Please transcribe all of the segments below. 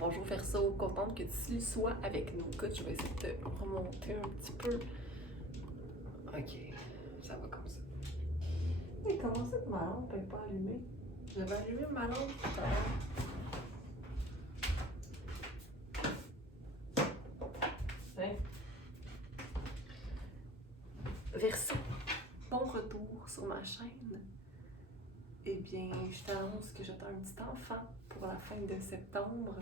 Bonjour Verseau, contente que tu sois avec nous. Écoute, je vais essayer de te remonter un petit peu. Ok, ça va comme ça. Et comment ça que ma lampe n'est pas allumée? J'avais allumé ma lampe tout à l'heure. Hein? Verseau, bon retour sur ma chaîne. Eh bien, je t'annonce que j'attends un petit enfant pour la fin de septembre.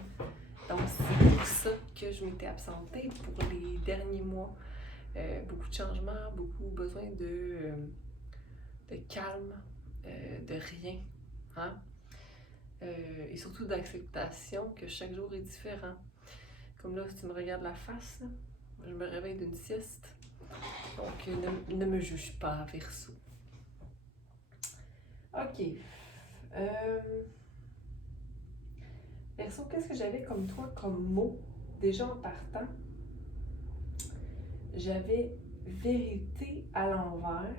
Donc, c'est pour ça que je m'étais absentée pour les derniers mois. Beaucoup de changements, beaucoup besoin de calme, de rien. Hein? Et surtout d'acceptation que chaque jour est différent. Comme là, si tu me regardes la face, là, je me réveille d'une sieste. Donc, ne me juge pas, Verseau. Ok. Verseau, qu'est-ce que j'avais comme toi comme mot, déjà en partant? J'avais vérité à l'envers,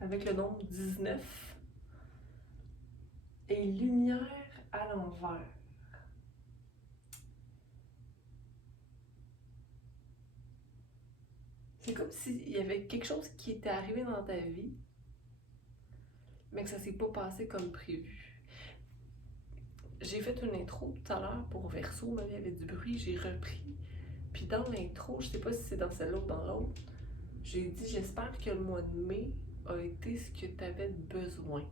avec le nombre 19, et lumière à l'envers. C'est comme s'il y avait quelque chose qui était arrivé dans ta vie, mais que ça s'est pas passé comme prévu. J'ai fait une intro tout à l'heure pour Verseau, mais il y avait du bruit, j'ai repris. Puis dans l'intro, je sais pas si c'est dans celle-là ou dans l'autre, j'ai dit j'espère que le mois de mai a été ce que tu avais besoin.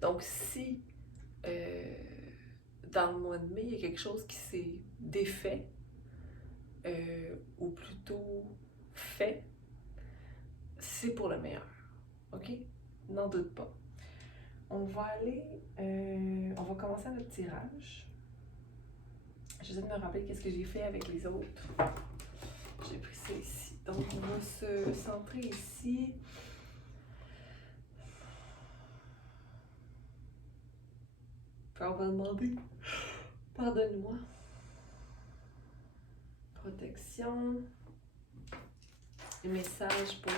Donc si dans le mois de mai, il y a quelque chose qui s'est défait, ou plutôt fait, c'est pour le meilleur. Ok? N'en doute pas. On va commencer notre tirage. J'essaie de me rappeler qu'est-ce que j'ai fait avec les autres. J'ai pris ça ici. Donc, on va se centrer ici. Puis on va demander, pardonne-moi, protection, les messages pour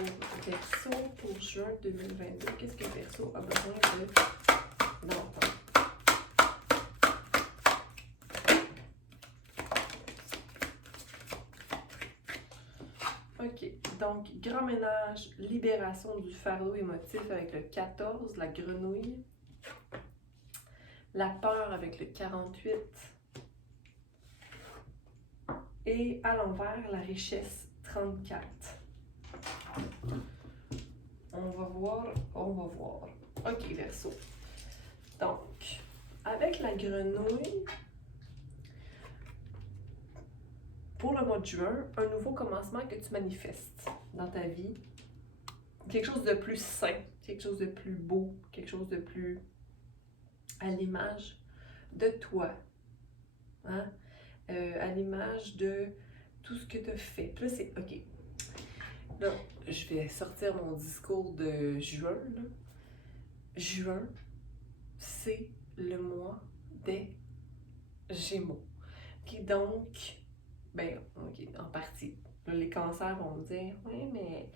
Verseau pour juin 2022. Qu'est-ce que Verseau a besoin de d'entendre? Ok, donc grand ménage, libération du fardeau émotif avec le 14, la grenouille. La peur avec le 48. Et à l'envers, la richesse 34. On va voir. Ok, Verseau. Donc, avec la grenouille, pour le mois de juin, un nouveau commencement que tu manifestes dans ta vie. Quelque chose de plus sain, quelque chose de plus beau, quelque chose de plus à l'image de toi. Hein? À l'image de tout ce que tu as fait. Puis là, c'est OK. Là, je vais sortir mon discours de juin. Là. Juin, c'est le mois des Gémeaux. Okay, donc, en partie. Là, les cancers vont me dire, oui, mais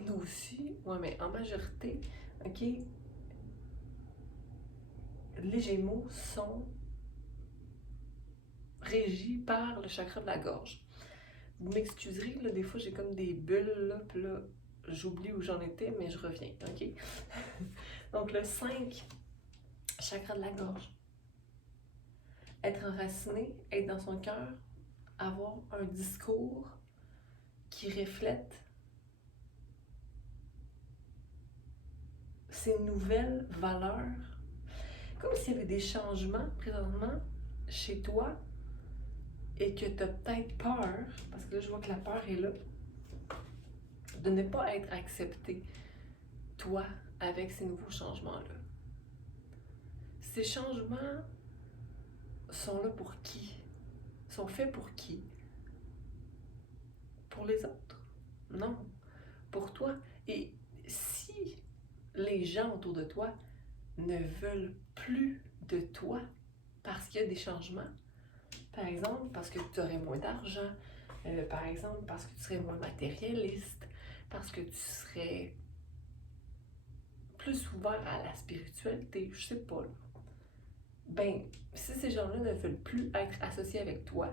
nous aussi, ouais, mais en majorité, OK, les Gémeaux sont régis par le chakra de la gorge. Vous m'excuserez, là, des fois j'ai comme des bulles, là, puis là, j'oublie où j'en étais, mais je reviens, ok? Donc le 5, chakra de la gorge. Être enraciné, être dans son cœur, avoir un discours qui reflète ces nouvelles valeurs. Comme s'il y avait des changements présentement chez toi et que tu as peut-être peur, parce que là je vois que la peur est là, de ne pas être accepté, toi, avec ces nouveaux changements-là. Ces changements sont là pour qui? Sont faits pour qui? Pour les autres? Non, pour toi. Et si les gens autour de toi ne veulent plus de toi parce qu'il y a des changements, par exemple parce que tu aurais moins d'argent, par exemple parce que tu serais moins matérialiste, parce que tu serais plus ouvert à la spiritualité, je sais pas. Là. ben, si ces gens-là ne veulent plus être associés avec toi,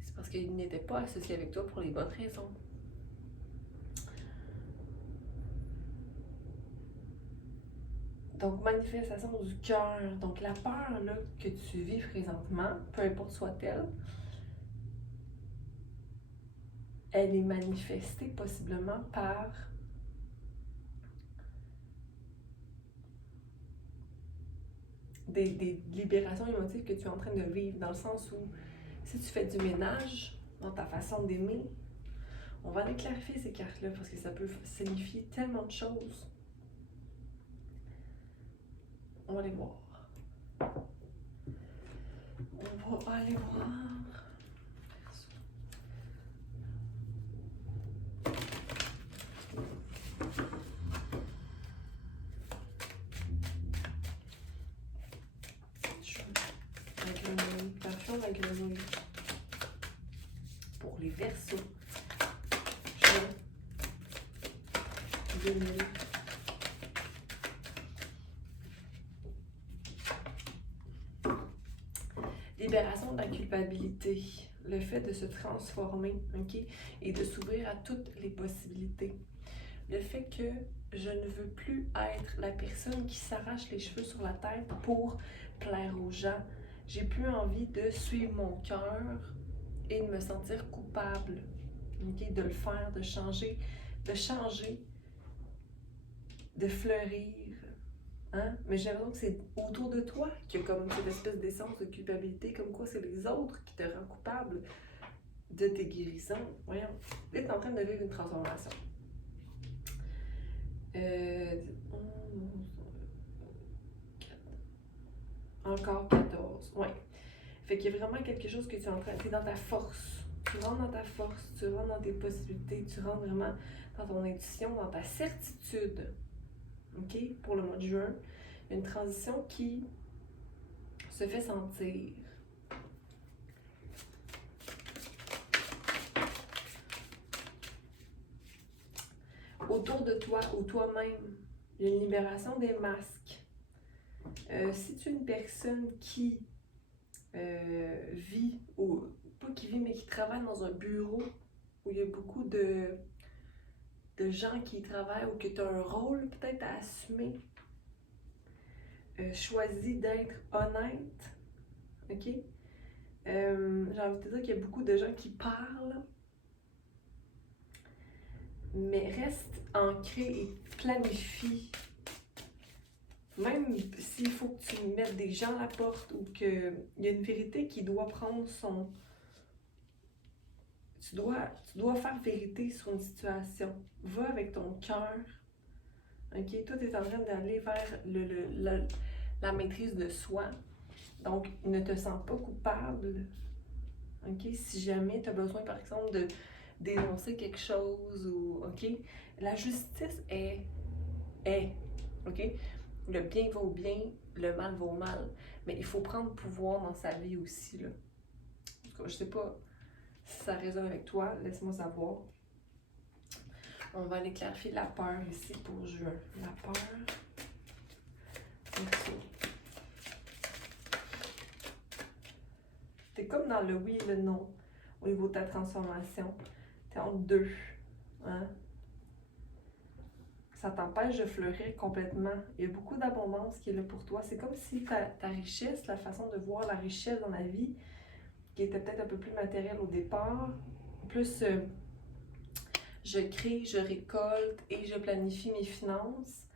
c'est parce qu'ils n'étaient pas associés avec toi pour les bonnes raisons. Donc, manifestation du cœur. Donc, la peur là, que tu vis présentement, peu importe soit-elle, elle est manifestée possiblement par des libérations émotives que tu es en train de vivre, dans le sens où si tu fais du ménage dans ta façon d'aimer, on va aller clarifier ces cartes-là parce que ça peut signifier tellement de choses. On va aller voir. On va aller voir. Avec le nouveau. Parfum avec le nouveau. Pour les Verseaux. Juin 2000. Libération de la culpabilité. Le fait de se transformer, ok? Et de s'ouvrir à toutes les possibilités. Le fait que je ne veux plus être la personne qui s'arrache les cheveux sur la tête pour plaire aux gens. J'ai plus envie de suivre mon cœur et de me sentir coupable, okay? De le faire, de changer, de fleurir. Hein? Mais j'ai l'impression que c'est autour de toi qu'il y a comme cette espèce d'essence de culpabilité, comme quoi c'est les autres qui te rendent coupable de tes guérisons. Voyons, tu es en train de vivre une transformation. Encore 14. Ouais. Fait qu'il y a vraiment quelque chose que tu es en train. Tu es dans ta force. Tu rentres dans ta force, tu rentres dans tes possibilités, tu rentres vraiment dans ton intuition, dans ta certitude. OK? Pour le mois de juin. Une transition qui se fait sentir. Autour de toi ou toi-même, il y a une libération des masques. Si tu es une personne qui vit, ou pas qui vit, mais qui travaille dans un bureau où il y a beaucoup de gens qui y travaillent ou que tu as un rôle peut-être à assumer, choisis d'être honnête, ok? J'ai envie de te dire qu'il y a beaucoup de gens qui parlent, mais reste ancré et planifie. Même s'il faut que tu mettes des gens à la porte ou qu'il y a une vérité qui doit prendre son... Tu dois faire vérité sur une situation. Va avec ton cœur. Ok? Toi, tu es en train d'aller vers la maîtrise de soi. Donc, ne te sens pas coupable. Ok? Si jamais tu as besoin, par exemple, de dénoncer quelque chose ou. Ok? La justice est. Ok? Le bien vaut bien, le mal vaut mal. Mais il faut prendre pouvoir dans sa vie aussi. Là. En tout cas, je sais pas si ça résonne avec toi, laisse-moi savoir. On va aller clarifier la peur ici pour juin. La peur. Merci. T'es comme dans le oui et le non au niveau de ta transformation. T'es entre deux. Hein? Ça t'empêche de fleurir complètement. Il y a beaucoup d'abondance qui est là pour toi. C'est comme si ta richesse, la façon de voir la richesse dans la vie, qui était peut-être un peu plus matérielle au départ, plus je crée, je récolte et je planifie mes finances.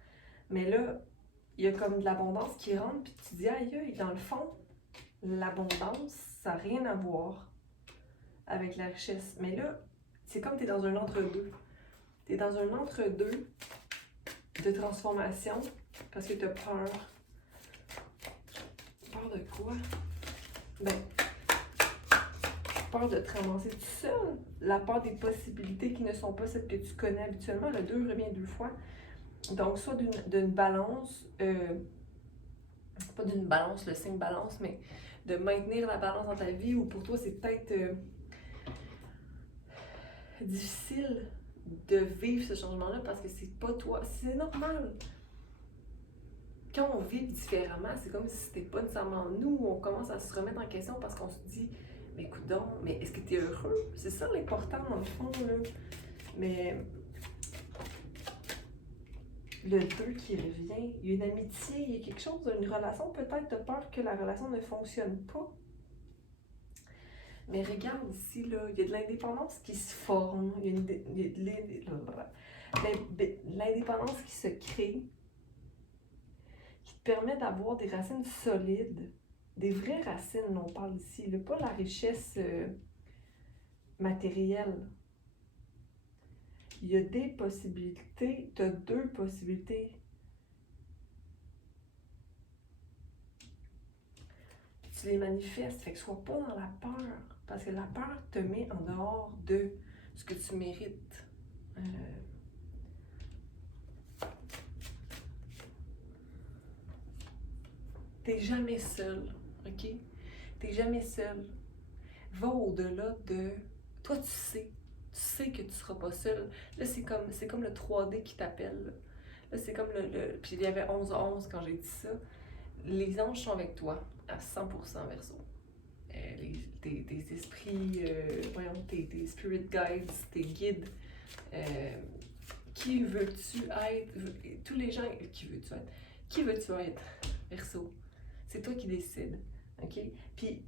Mais là, il y a comme de l'abondance qui rentre, puis tu dis, aïe, dans le fond, l'abondance, ça n'a rien à voir avec la richesse. Mais là, c'est comme tu es dans un entre-deux. Tu es dans un entre-deux de transformation parce que tu as peur. Peur de quoi? Ben, peur de te ramasser tout seul. La peur des possibilités qui ne sont pas celles que tu connais habituellement. Le 2 revient 2 fois. Donc, soit d'une balance, pas d'une balance, le signe balance, mais de maintenir la balance dans ta vie, ou pour toi, c'est peut-être difficile de vivre ce changement-là parce que c'est pas toi. C'est normal. quand on vit différemment, c'est comme si c'était pas nécessairement nous, on commence à se remettre en question parce qu'on se dit, mais écoute donc, mais est-ce que tu es heureux? C'est ça l'important dans le fond, là. Mais le 2 qui revient, il y a une amitié, il y a quelque chose, une relation, peut-être tu as peur que la relation ne fonctionne pas. Mais regarde ici, là, il y a de l'indépendance qui se forme, il y a de l'indépendance qui se crée, qui te permet d'avoir des racines solides, des vraies racines, on parle ici, là, pas la richesse matérielle. Il y a des possibilités, tu as 2 possibilités. Tu les manifestes, fait que sois pas dans la peur, parce que la peur te met en dehors de ce que tu mérites. T'es jamais seul, ok? T'es jamais seul. Va au-delà de... Toi, tu sais que tu seras pas seul. Là, c'est comme le 3D qui t'appelle. Là, c'est comme Puis il y avait 11-11 quand j'ai dit ça. Les anges sont avec toi, à 100% Verseau. Tes esprits, voyons, tes spirit guides, tes guides. Qui veux-tu être? Tous les gens, qui veux-tu être? Qui veux-tu être, Verseau? C'est toi qui décides, ok? Puis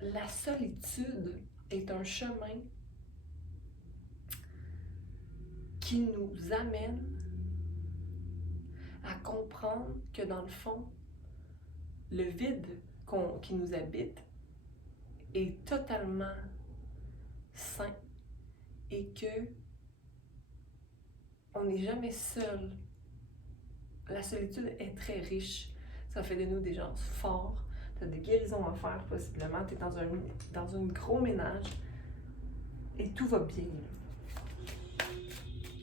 la solitude est un chemin qui nous amène à comprendre que dans le fond, le vide qui nous habite est totalement sain et que on n'est jamais seul. La solitude est très riche. Ça fait de nous des gens forts. Tu as des guérisons à faire possiblement. Tu es dans un gros ménage et tout va bien.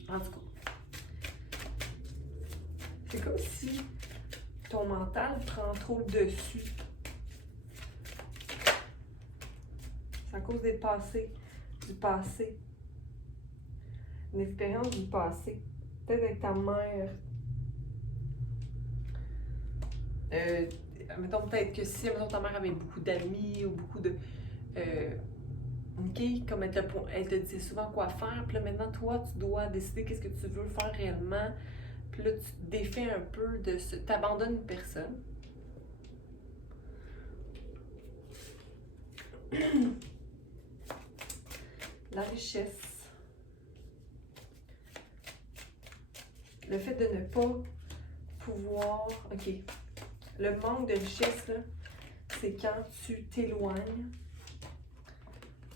En tout cas, c'est comme si ton mental prend trop le dessus. C'est à cause du passé. Une expérience du passé. Peut-être avec ta mère. Mettons peut-être que si ta mère avait beaucoup d'amis ou beaucoup de... OK, comme elle te disait souvent quoi faire, puis là maintenant toi tu dois décider qu'est-ce que tu veux faire réellement, puis là tu te défais un peu de ce... T'abandonnes une personne. La richesse. Le fait de ne pas pouvoir... OK. Le manque de richesse, là, c'est quand tu t'éloignes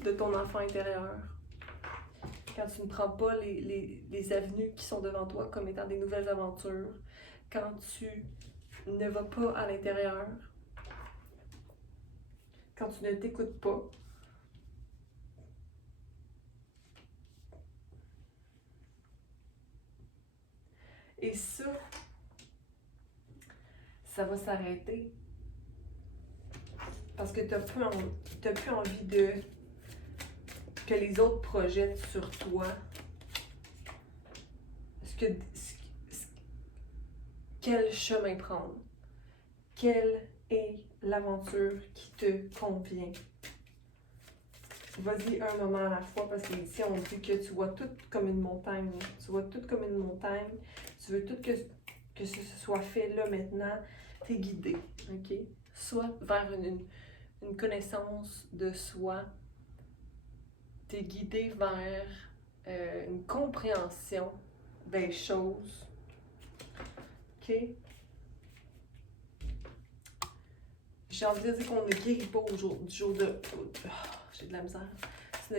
de ton enfant intérieur. Quand tu ne prends pas les avenues qui sont devant toi comme étant des nouvelles aventures. Quand tu ne vas pas à l'intérieur. Quand tu ne t'écoutes pas. Et ça va s'arrêter. Parce que tu n'as plus envie de que les autres projettent sur toi quel chemin prendre. Quelle est l'aventure qui te convient. Vas-y un moment à la fois, parce qu'ici on dit que tu vois tout comme une montagne. Tu vois tout comme une montagne. Tu veux tout que ce soit fait là maintenant. T'es guidé, ok? Soit vers une connaissance de soi. T'es guidé vers une compréhension des choses. Ok? J'ai envie de dire qu'on ne guérit pas du jour de... j'ai de la misère. On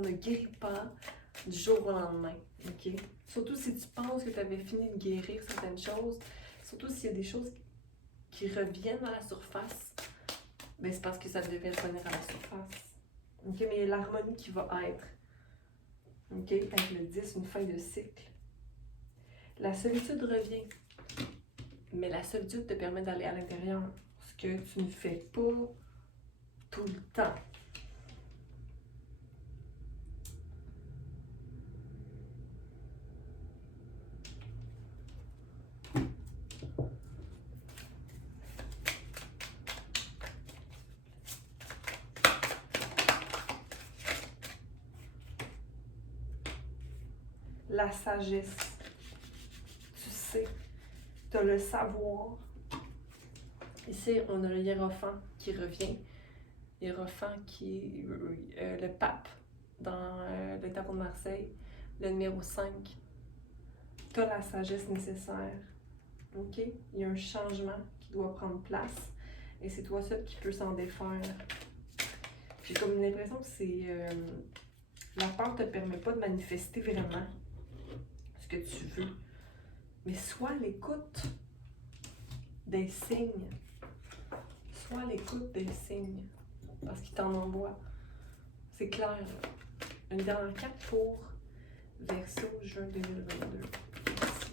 ne guérit pas du jour au lendemain. Ok? Surtout si tu penses que tu avais fini de guérir certaines choses. Surtout s'il y a des choses qui reviennent à la surface. Ben, c'est parce que ça devait revenir à la surface. Ok? Mais il y a l'harmonie qui va être. Ok? Avec le 10, une fin de cycle. La solitude revient. Mais la solitude te permet d'aller à l'intérieur. Ce que tu ne fais pas tout le temps. la sagesse. Tu sais, tu as le savoir. Ici, on a le hiérophant qui revient. Hiérophant qui est le pape dans le tableau de Marseille, le numéro 5. Tu as la sagesse nécessaire. OK? Il y a un changement qui doit prendre place et c'est toi seul qui peux s'en défaire. J'ai comme l'impression que c'est... la peur ne te permet pas de manifester vraiment ce que tu veux. Mais sois à l'écoute des signes. Sois à l'écoute des signes. Parce qu'il t'en envoie. C'est clair. Une dernière carte pour Verseau, juin 2022. Ici.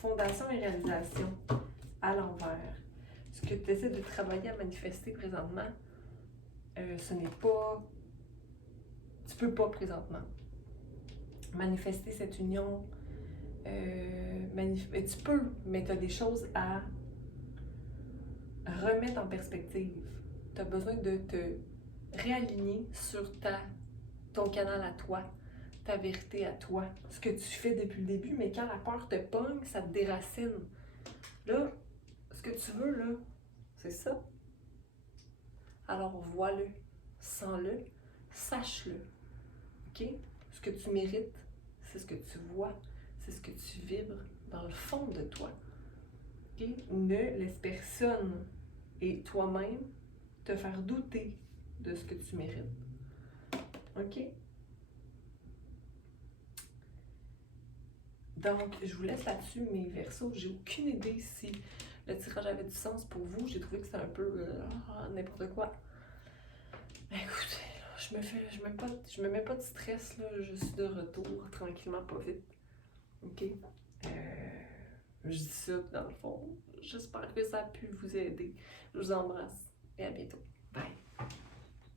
Fondation et réalisation à l'envers. Ce que tu essaies de travailler à manifester présentement, ce n'est pas... Tu peux pas présentement manifester cette union. Tu peux, mais tu as des choses à remettre en perspective. Tu as besoin de te réaligner sur ton canal à toi, ta vérité à toi, ce que tu fais depuis le début, mais quand la peur te pogne, ça te déracine. Là, ce que tu veux, là, c'est ça. Alors, vois-le, sens-le, sache-le. OK? Ce que tu mérites, c'est ce que tu vois, c'est ce que tu vibres dans le fond de toi. OK? Ne laisse personne et toi-même te faire douter de ce que tu mérites. OK? Donc, je vous laisse là-dessus, mes Verseaux. J'ai aucune idée si le tirage avait du sens pour vous. J'ai trouvé que c'était un peu n'importe quoi. Écoutez, je me mets pas de stress, là. Je suis de retour, tranquillement, pas vite. OK? Je dis ça, dans le fond. J'espère que ça a pu vous aider. Je vous embrasse et à bientôt. Bye!